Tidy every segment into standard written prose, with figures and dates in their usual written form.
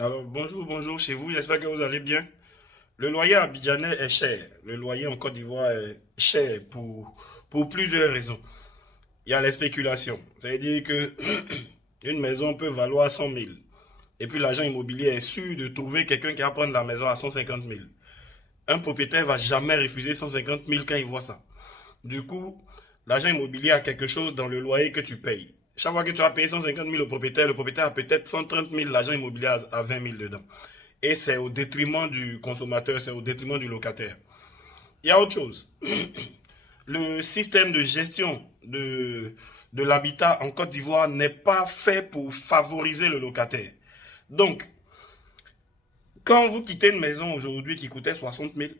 Alors, bonjour chez vous, j'espère que vous allez bien. Le loyer abidjanais est cher. Le loyer en Côte d'Ivoire est cher pour plusieurs raisons. Il y a les spéculations. Ça veut dire que une maison peut valoir 100 000. Et puis l'agent immobilier est sûr de trouver quelqu'un qui va prendre la maison à 150 000. Un propriétaire va jamais refuser 150 000 quand il voit ça. Du coup, l'agent immobilier a quelque chose dans le loyer que tu payes. Chaque fois que tu as payé 150 000 au propriétaire, le propriétaire a peut-être 130 000, l'agent immobilier a 20 000 dedans. Et c'est au détriment du consommateur, c'est au détriment du locataire. Il y a autre chose. Le système de gestion de l'habitat en Côte d'Ivoire n'est pas fait pour favoriser le locataire. Donc, quand vous quittez une maison aujourd'hui qui coûtait 60 000,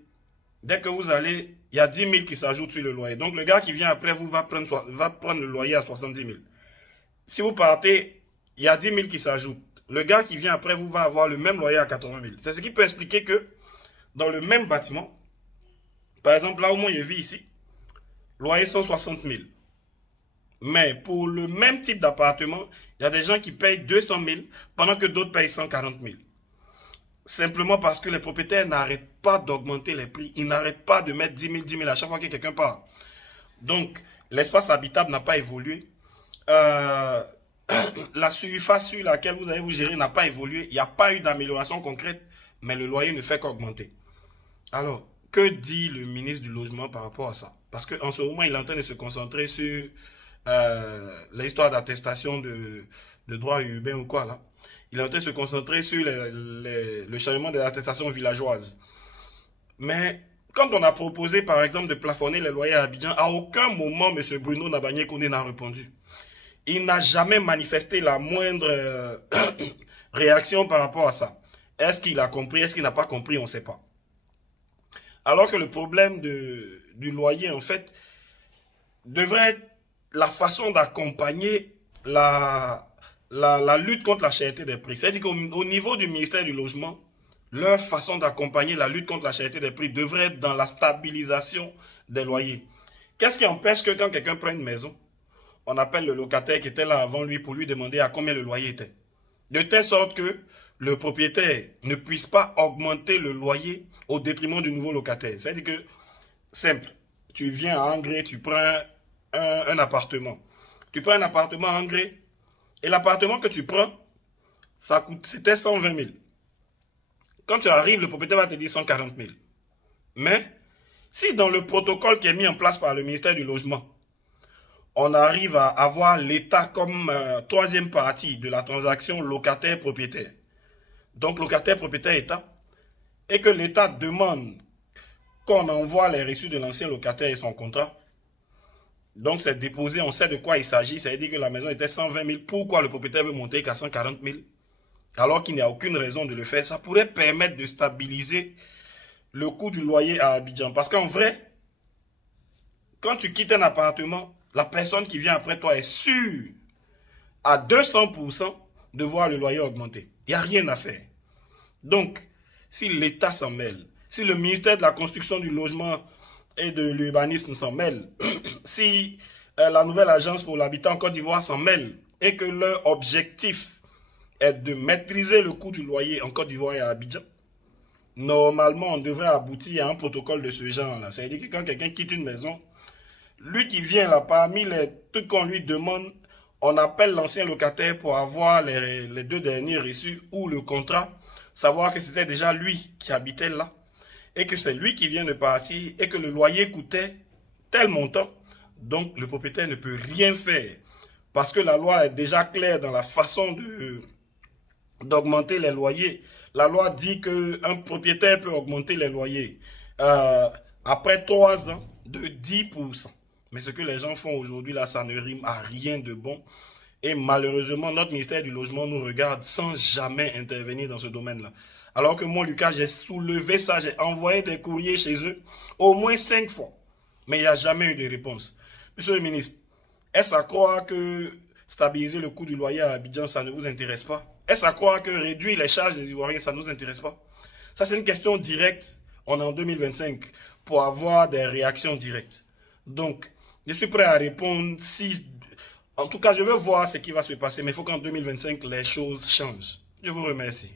dès que vous allez, il y a 10 000 qui s'ajoutent sur le loyer. Donc, le gars qui vient après vous va prendre le loyer à 70 000. Si vous partez, il y a 10 000 qui s'ajoutent. Le gars qui vient après vous va avoir le même loyer à 80 000. C'est ce qui peut expliquer que dans le même bâtiment, par exemple, là où moi je vis ici, loyer 160 000. Mais pour le même type d'appartement, il y a des gens qui payent 200 000 pendant que d'autres payent 140 000. Simplement parce que les propriétaires n'arrêtent pas d'augmenter les prix. Ils n'arrêtent pas de mettre 10 000 à chaque fois que quelqu'un part. Donc, l'espace habitable n'a pas évolué. Euh, la surface sur laquelle vous allez vous gérer n'a pas évolué. Il n'y a pas eu d'amélioration concrète, mais le loyer ne fait qu'augmenter. Alors, que dit le ministre du Logement par rapport à ça? Parce qu'en ce moment, il est en train de se concentrer sur l'histoire d'attestation de droit urbain ou quoi là. Il est en train de se concentrer sur le changement des attestations villageoises. Mais quand on a proposé par exemple de plafonner les loyers à Abidjan, à aucun moment M. Bruno Nabagné-Koné n'a répondu. Il n'a jamais manifesté la moindre réaction par rapport à ça. Est-ce qu'il a compris? Est-ce qu'il n'a pas compris? On ne sait pas. Alors que le problème du loyer, en fait, devrait être la façon d'accompagner la lutte contre la cherté des prix. C'est-à-dire qu'au niveau du ministère du Logement, leur façon d'accompagner la lutte contre la cherté des prix devrait être dans la stabilisation des loyers. Qu'est-ce qui empêche que quand quelqu'un prend une maison, on appelle le locataire qui était là avant lui pour lui demander à combien le loyer était. De telle sorte que le propriétaire ne puisse pas augmenter le loyer au détriment du nouveau locataire. C'est-à-dire que, simple, tu viens à Angré, tu prends un appartement. Tu prends un appartement à Angré, et l'appartement que tu prends, c'était 120 000. Quand tu arrives, le propriétaire va te dire 140 000. Mais, si dans le protocole qui est mis en place par le ministère du Logement, on arrive à avoir l'État comme troisième partie de la transaction locataire-propriétaire. Donc locataire-propriétaire-État. Et que l'État demande qu'on envoie les reçus de l'ancien locataire et son contrat. Donc c'est déposé, on sait de quoi il s'agit. Ça veut dire que la maison était 120 000. Pourquoi le propriétaire veut monter qu'à 140 000? Alors qu'il n'y a aucune raison de le faire. Ça pourrait permettre de stabiliser le coût du loyer à Abidjan. Parce qu'en vrai, quand tu quittes un appartement, la personne qui vient après toi est sûre à 200% de voir le loyer augmenter. Il n'y a rien à faire. Donc, si l'État s'en mêle, si le ministère de la Construction, du Logement et de l'Urbanisme s'en mêle, si la nouvelle agence pour l'habitat en Côte d'Ivoire s'en mêle, et que leur objectif est de maîtriser le coût du loyer en Côte d'Ivoire et à Abidjan, normalement, on devrait aboutir à un protocole de ce genre-là. C'est-à-dire que quand quelqu'un quitte une maison, lui qui vient là, parmi les trucs qu'on lui demande, on appelle l'ancien locataire pour avoir les deux derniers reçus ou le contrat, savoir que c'était déjà lui qui habitait là, et que c'est lui qui vient de partir, et que le loyer coûtait tel montant. Donc le propriétaire ne peut rien faire, parce que la loi est déjà claire dans la façon d'augmenter les loyers. La loi dit qu'un propriétaire peut augmenter les loyers après 3 ans de 10%. Mais ce que les gens font aujourd'hui, là, ça ne rime à rien de bon. Et malheureusement, notre ministère du Logement nous regarde sans jamais intervenir dans ce domaine-là. Alors que moi, Lucas, j'ai soulevé ça, j'ai envoyé des courriers chez eux, au moins 5 fois. Mais il n'y a jamais eu de réponse. Monsieur le ministre, est-ce à croire que stabiliser le coût du loyer à Abidjan, ça ne vous intéresse pas? Est-ce à croire que réduire les charges des Ivoiriens, ça ne nous intéresse pas? Ça, c'est une question directe. On est en 2025 pour avoir des réactions directes. Donc, je suis prêt à répondre si... En tout cas, je veux voir ce qui va se passer, mais il faut qu'en 2025, les choses changent. Je vous remercie.